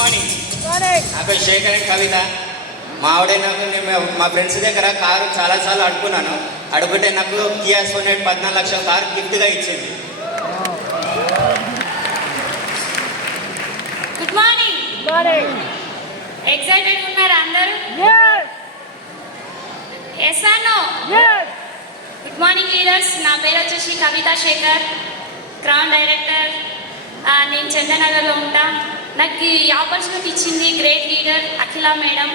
Morning. నాకు Shekhar and కవిత మా ఆవిడ నాకు మా ఫ్రెండ్స్ దగ్గర కారు చాలాసార్లు అడుగున్నాను. అడుగుంటే నాకు కియా సోనెట్ 14 లక్షల కారు గిఫ్ట్గా ఇచ్చింది. Good morning. ఎక్సైటెడ్ ఉన్నారా అందరూ? Yes or no? Good morning leaders. నా పేరు వచ్చేసి కవిత శేఖర్, క్రౌన్ డైరెక్టర్. నేను చందనగర్లో ఉంటా. నాకు ఈ ఆపర్చునిటీ ఇచ్చింది great leader Akhila madam.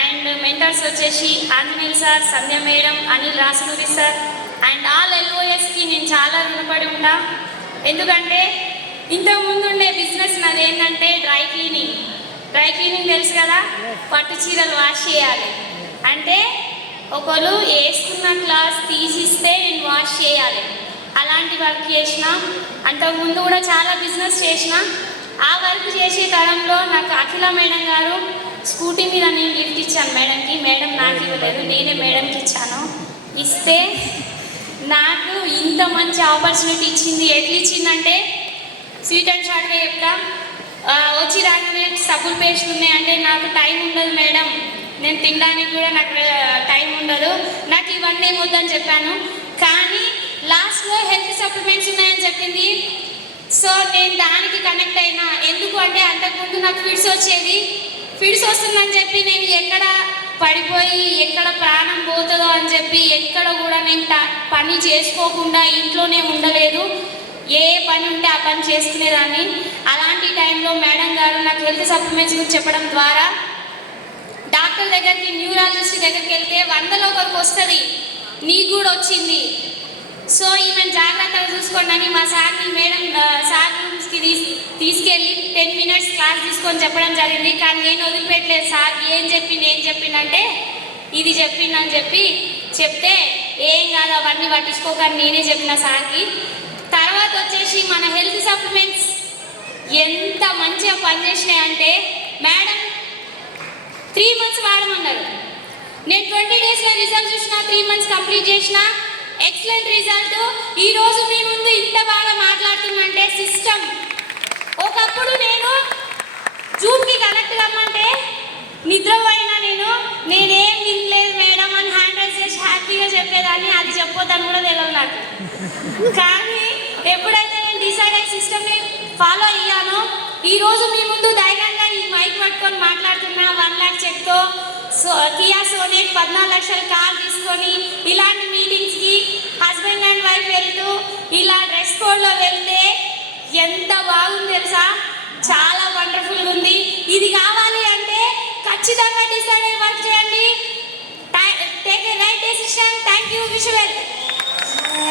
And mentors వచ్చేసి Anjaneyulu sir, Sandhya madam, Anil Rasunuri sir and all ఎల్ఓఎస్కి నేను చాలా రుణపడి ఉంటా. ఎందుకంటే ఇంతకుముందు ఉండే బిజినెస్ నాది ఏంటంటే డ్రై క్లీనింగ్ తెలుసు కదా, పట్టు చీరలు వాష్ చేయాలి అంటే ఒకరు వేసుకున్న క్లాస్ తీసిస్తే నేను వాష్ చేయాలి. అలాంటి వర్క్ చేసిన. అంతకుముందు కూడా చాలా బిజినెస్ చేసిన. ఆ వర్క్ చేసే తరంలో నాకు అఖిల మేడం గారు స్కూటీ మీద నేను గిఫ్ట్ ఇచ్చాను మేడంకి. మేడం నాకు ఇవ్వలేదు, నేనే మేడంకి ఇచ్చాను. ఇస్తే నాకు ఇంత మంచి ఆపర్చునిటీ ఇచ్చింది. ఎట్లా ఇచ్చిందంటే స్వీట్ అండ్ షార్ట్గా చెప్తా. వచ్చి రాగానే సబ్బులు పేస్ట్లు ఉన్నాయంటే నాకు టైం ఉండదు మేడం, నేను తినడానికి కూడా నాకు టైం ఉండదు, నాకు ఇవన్నీ ఏమొద్దని చెప్పాను. కానీ లాస్ట్లో హెల్త్ సప్లిమెంట్స్ ఉన్నాయని చెప్పింది. సో నేను దానికి కనెక్ట్ అయినా. ఎందుకు అంటే అంతకుముందు నాకు ఫిడ్స్ వస్తుందని చెప్పి నేను ఎక్కడ పడిపోయి ఎక్కడ ప్రాణం పోతుందో అని చెప్పి ఎక్కడ కూడా నేను పని చేసుకోకుండా ఇంట్లోనే ఉండలేదు. ఏ పని ఉంటే ఆ పని చేసుకునేదాన్ని. అలాంటి టైంలో మేడం గారు నాకు హెల్త్ సప్లిమెంట్స్ గురించి చెప్పడం ద్వారా డాక్టర్ దగ్గరికి, న్యూరాలజిస్ట్ దగ్గరికి వెళ్తే 100లో ఒకరికి వస్తుంది, నీకు కూడా వచ్చింది. సో ఈమెను జాగ్రత్తగా చూసుకోండి అని మా సార్ని మేడం సార్ రూమ్స్కి తీసుకెళ్ళి 10 మినిట్స్ క్లాస్ తీసుకొని చెప్పడం జరిగింది. కానీ నేను వదిలిపెట్టలేదు. సార్ ఏం చెప్పిందంటే ఇది చెప్పిందని చెప్తే ఏం కాదు అవన్నీ పట్టించుకోకని నేనే చెప్పిన సార్కి. తర్వాత వచ్చేసి మన హెల్త్ సప్లిమెంట్స్ ఎంత మంచిగా పనిచేసినాయి అంటే మేడం 3 మంత్స్ వాడమన్నారు. నేను 20 డేస్లో రిజల్ట్ చూసిన, 3 మంత్స్ కంప్లీట్ చేసిన, ఎక్సలెంట్ రిజల్ట్. ఈరోజు మీ ముందు ఇంత బాగా మాట్లాడుతుందంటే సిస్టమ్. ఒకప్పుడు నేను జూమ్కి కనెక్ట్ కమ్మంటే నిద్రపోయినా నేనేం వినలేదు మేడం అని హ్యాండ్ రైజ్ చేసి హ్యాపీగా చెప్పేదాన్ని. అది చెప్పొద్దని కూడా తెలియదు నాకు. కానీ ఎప్పుడైతే నేను డిసైడ్ అయ్యి సిస్టమ్ని ఫాలో అయ్యానో ఈరోజు మీ ముందు ధైర్యంగా ఈ మైక్ పట్టుకొని మాట్లాడుతున్నా. 1 లాక్ చెక్తో కియా సోనెట్ 14 లక్షల కార్ తీసుకొని ఇలాంటి మీటింగ్స్కి హస్బెండ్ అండ్ వైఫ్ వెళ్తూ ఇలా డ్రెస్ కోడ్లో వెళ్తే ఎంత బాగుంది తెలుసా. చాలా వండర్ఫుల్గా ఉంది. ఇది కావాలి అంటే ఖచ్చితంగా డిసైడ్ అయ్యి వర్క్ చేయండి. Take a right decision. Thank you. Wish you well.